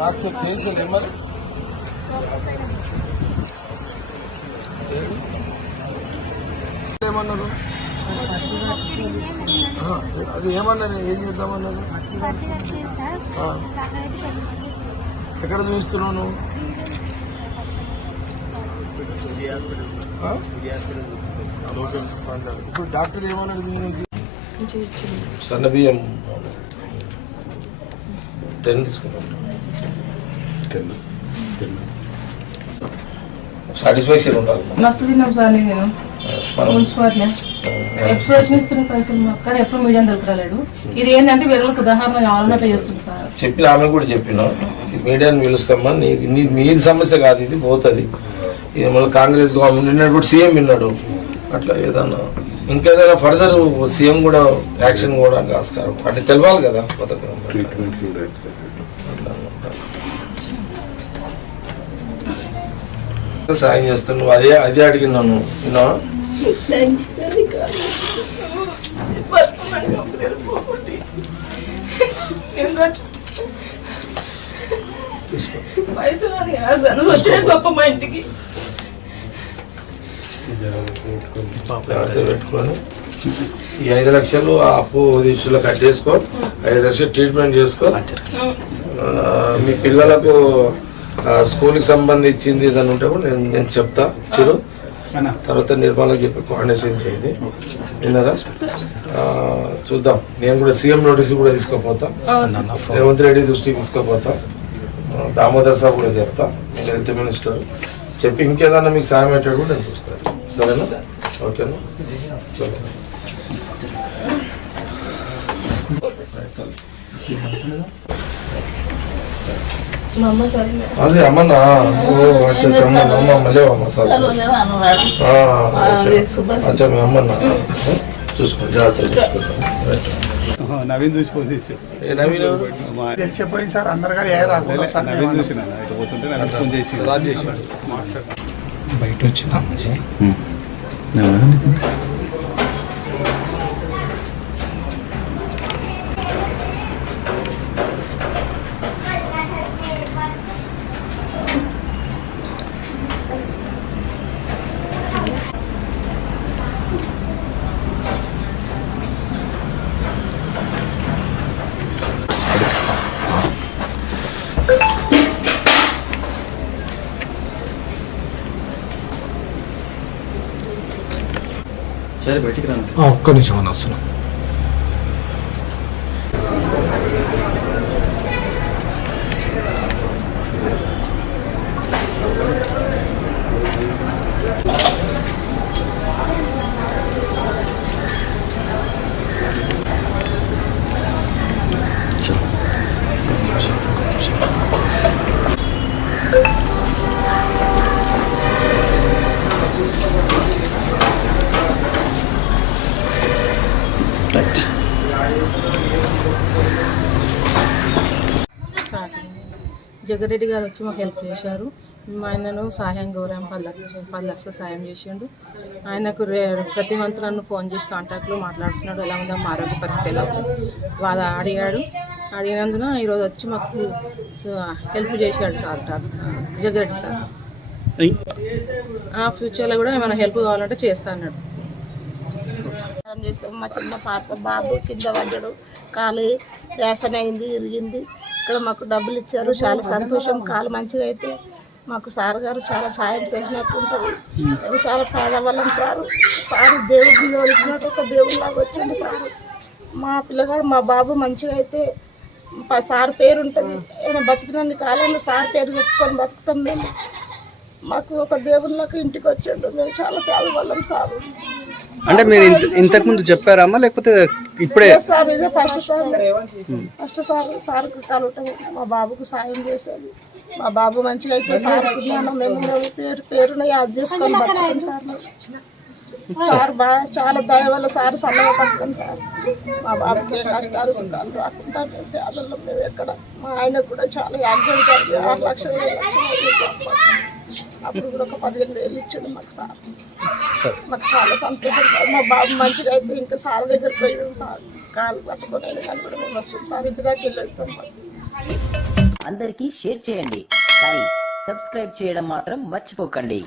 నాకు చేయించలే మరి ఏమన్నారు? అది ఏమన్నారు? ఏం చేద్దామన్నారు? ఎక్కడ చూపిస్తున్నావు నువ్వు? ఇప్పుడు డాక్టర్ ఏమన్నారు? సన్న బియ్యం 10 తీసుకున్నాం. సాటిస్ఫాక్షన్ ఉండాలి. మస్తు తిన్నాం సార్. నేను మున్సిపాలిటీ ఎప్పుడు వచ్చిన పైసలు కానీ ఎప్పుడు మీడియం దొరకలేడు. ఇది ఏంటంటే వేరేలకు ఉదాహరణ కావాలన్నట్టు చేస్తుంది సార్. చెప్పిన ఆమె కూడా చెప్పినా మీడియాని పిలుస్తామా, నీది సమస్య కాదు, ఇది పోతుంది. ఇది మన కాంగ్రెస్ గవర్నమెంట్ నిన్నప్పుడు సీఎం విన్నాడు. అట్లా ఏదన్నా ఇంకేదైనా ఫర్దర్ సీఎం కూడా యాక్షన్ కూడా ఆస్కారం అంటే తెలవాలి కదా పథకం. సాయం చేస్తున్నావు, అదే అడిగినాను. గొప్ప మా ఇంటికి పెట్టుకొని ఈ 5 లక్షలు ఆ అప్పు దిశలో కట్టేసుకో, 5 లక్షలు ట్రీట్మెంట్ చేసుకో. మీ పిల్లలకు స్కూల్కి సంబంధించింది ఏదైనా ఉంటే కూడా నేను చెప్తా. చిరు తర్వాత నిర్మలకు చెప్పి కోఆర్డినేషన్ చేయదు. విన్నారా? చూద్దాం. నేను కూడా సీఎం నోటీస్ కూడా తీసుకోపోతా, రేవంత్ రెడ్డి దృష్టికి తీసుకోపోతా, దామోదర్ సాబ్ కూడా చెప్తా, నేను హెల్త్ మినిస్టర్ చెప్పి ఇంకేదన్నా మీకు సాయం అయ్యేటట్టు కూడా నేను చూస్తాను. సరేనా? ఓకేనా? చలో. అదే అమ్మన్నా అమ్మ లేవమ్మా సార్. అచ్చా మీ అమ్మన్నా చూసుకోండి, జాగ్రత్త. నవీన్ చూసిపోయింది తెలిసిపోయింది సార్. అందరిగా నవీన్ చూసిన పోతుంటే నవీన్ ఫోన్ చేసి బయట వచ్చిన సరే బయటికి రండి. ఒక్క నిమిషం వస్తున్నా. జగ్గారెడ్డి గారు వచ్చి మాకు హెల్ప్ చేశారు. మా ఆయనను సహాయం గౌరవం 10 లక్షలు సాయం చేసిండు. ఆయనకు ప్రతి మంత్ నన్ను ఫోన్ చేసి కాంటాక్ట్లో మాట్లాడుతున్నాడు, ఎలా ఉందో మా ఆరోగ్య పరిస్థితి ఎలా ఉంది వాళ్ళ అడిగినందున ఈరోజు వచ్చి మాకు హెల్ప్ చేశాడు సార్ జగ్గారెడ్డి సార్. ఫ్యూచర్లో కూడా ఏమైనా హెల్ప్ కావాలంటే చేస్తా అన్నాడు. చేస్తాం. మా చిన్న పాప బాబు కింద పడ్డాడు, కాలు రేషన్ అయింది, ఇరిగింది. ఇక్కడ మాకు డబ్బులు ఇచ్చారు, చాలా సంతోషం. కాలు మంచిగా అయితే మాకు సార్ గారు చాలా సాయం చేసినట్టు ఉంటుంది. మేము చాలా పేదవాళ్ళం సార్. దేవుడిని వచ్చినట్టు ఒక దేవుడిలాగా వచ్చింది సార్. మా పిల్లగాడు మా బాబు మంచిగా అయితే సార్ పేరు ఉంటుంది. ఆయన బతికినన్ని కాలంలో సార్ పేరు పెట్టుకొని బతుకుతాం మేము. మాకు ఒక దేవుళ్ళకి ఇంటికి వచ్చాడు. మేము చాలా పేదవాళ్ళం సార్. అంటే మీరు ఇంతకు ముందు చెప్పారమ్మా లేకపోతే ఇప్పుడే? సార్ ఇదే ఫస్ట్ సార్కు కలవటం, మా బాబుకు సాయం చేసేది. మా బాబు మంచిగా అయితే సార్ మేము పేరున యాద్ చేసుకొని బతుకుతాం సార్. సార్ బాగా చాలా దయ వల్ల సార్ సన్నగా బతుకుతాం సార్. మా బాబుకి కష్టాలు సుఖాలు రాకుండా మేము పేదల్లో మేము ఎక్కడ. మా ఆయన కూడా చాలా యాక్సిడెంట్ జరిగి 6 లక్షలు అప్పుడు కూడా ఒక 15,000 ఇచ్చాడు మాకు సార్. మాకు చాలా సంతోషం. మా బాబు మంచిగా అయితే ఇంకా సార్ దగ్గర పోయి సార్ కాలు పట్టుకొని కానీ కూడా మేము వస్తాం సార్. ఇంటి దాకా వెళ్ళి వస్తాం. అందరికీ షేర్ చేయండి కానీ సబ్స్క్రైబ్ చేయడం మాత్రం మర్చిపోకండి.